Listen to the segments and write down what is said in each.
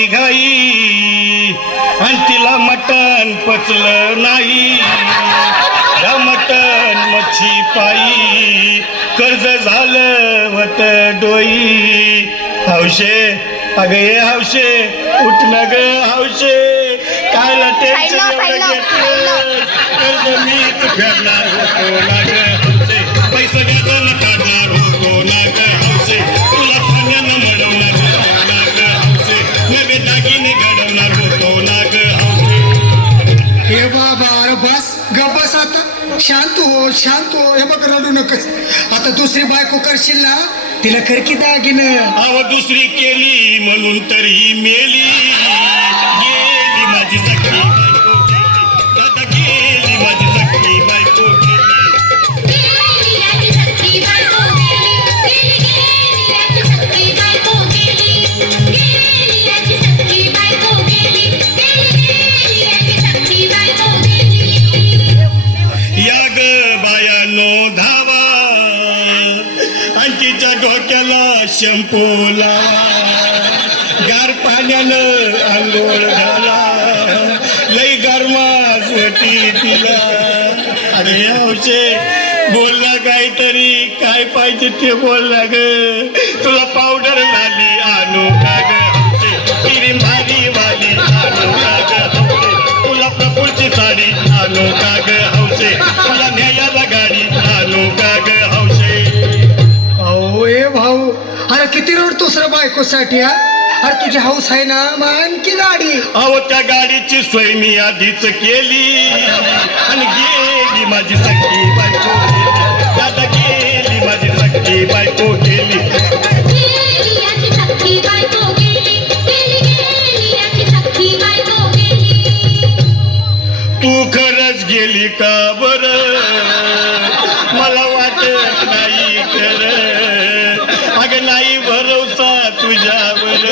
झाली घाई आणि तिला मटण पचलं नाही. या मटण मच्छी पायी कर्ज झालं होत डोई. हौशे अगं ये हौशे उठ ना ग हौशे कायला टेन्शन घेतलं. कर्ज मीच फेडणार होतो ना ग हौशे पैसा घेताना काढणार होतो ना ग हौशे तुला सोन्यानं मडवणार होतो ना ग हौशे नवे दागिने घडवणार होतो ना ग हौशे. हे बाबा अरे बस गप्पस आता शांत हो हे बघ रडू नकस. आता दुसरी बायको करशील ना तिला करकी दागिनं. अव दुसरी केली म्हणून तर ही मेली. गेली माझी सखी बायको गेली. दादा गेली माझी सखी बायको गेली. या ग बायानो धावा आणि तिच्या डोक्याला शॅम्पू लावा. गार पाण्यानं आंघोळ घाला लई गरमास होती तिला. अरे हौशे बोल ना काहीतरी काय पाहिजे ते बोल ना ग. तुला पावडर झाली आणू का ग हौशे क्रीम भारी वाली आणू का ग हौशे तुला प्रफुलची साडी आणू का ग हौशे तुला न्यायाला गाडी आणू का ग हौशे. अहो ए भाऊ अरे किती रडतोस रे बायकोसाठी हा. अरे तुझी हौस आहे ना मग आणखी गाडी. अहो त्या गाडीची सोय मी आधीच केली आणि गेली माझी सखी बायको गेली. दादा गेली माझी सखी बायको गेली. तू खरंच गेली का बर मला वाटत नाही कर. अगं नाही भरोसा तुझ्यावर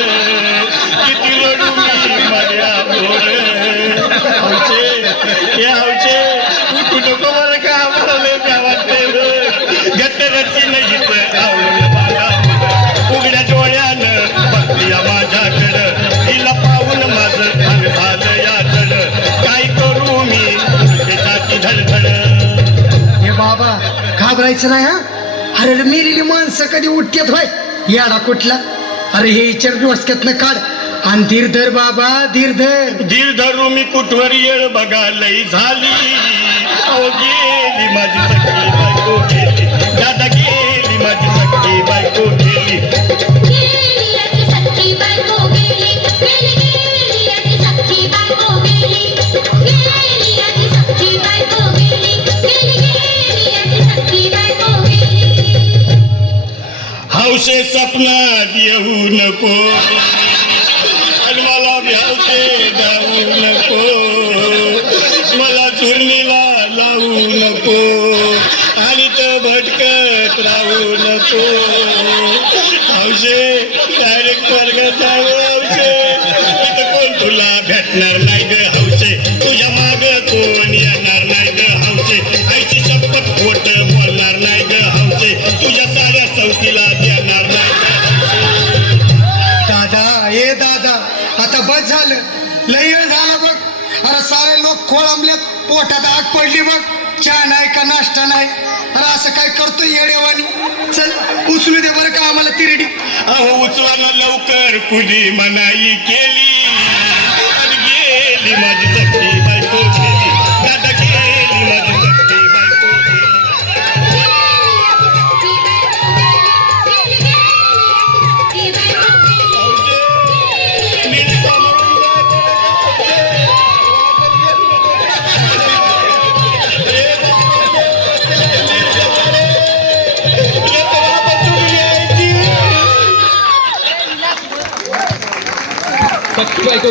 किती रडू मी माझ्यावर. हौशे हे हौशे उठू नको बरं का आम्हाला लय काय वाटतंय. घट्टरची नाही आवडलं मला उघड्या डोळ्यानं बघली माझ्याकडं. तिला पाहून माझं अंग झालं याचड. काय करू मी त्याची धडधड. हे बाबा घाबरायचं नाही हा. अरे मेलेली माणसं कधी उठतात होय याडा कुठला. अरे हे विचार डोसक्यातनं काढ आणि धीर धर बाबा धीर धर. धीर धरू मी कुठवर येळ बघा लई झाली. अहो गेली माझी सखी बायको गेली. दादा गेली माझी सखी बायको गेली. हौशे सपनात येऊ नको आणि मला भ्यावते जाऊ नको. मला चुरणीला लावू नको आणि तर भटकत राहू नको. हौशे डायरेक्ट स्वर्ग जाऊ हौशे इथं कोण तुला भेटणार नाही ग हौशे. तुझ्या माग कोण येणार नाही ग हौशे. आईची शपथ खोट बोलणार नाही ग हौशे. तुझ्या साऱ्या चौकीला देणार नाही ग हौशे. दादा ए दादा आता बस झालं लय वेळ झाला बघ. अरे सारे लोक खोळंबल्यात पोटात आग पडली बघ. चहा नाही का नाश्ता नाही. अरे असं काय करतोय येडेवानी. चल उचलू दे बरं का आम्हाला तिरडी. अहो उचला ना लवकर कुणी मनाई केली आणि गेली माझी सखी बायको गेली. दादा गेली माझी सखी बायको गेली. सखी बायको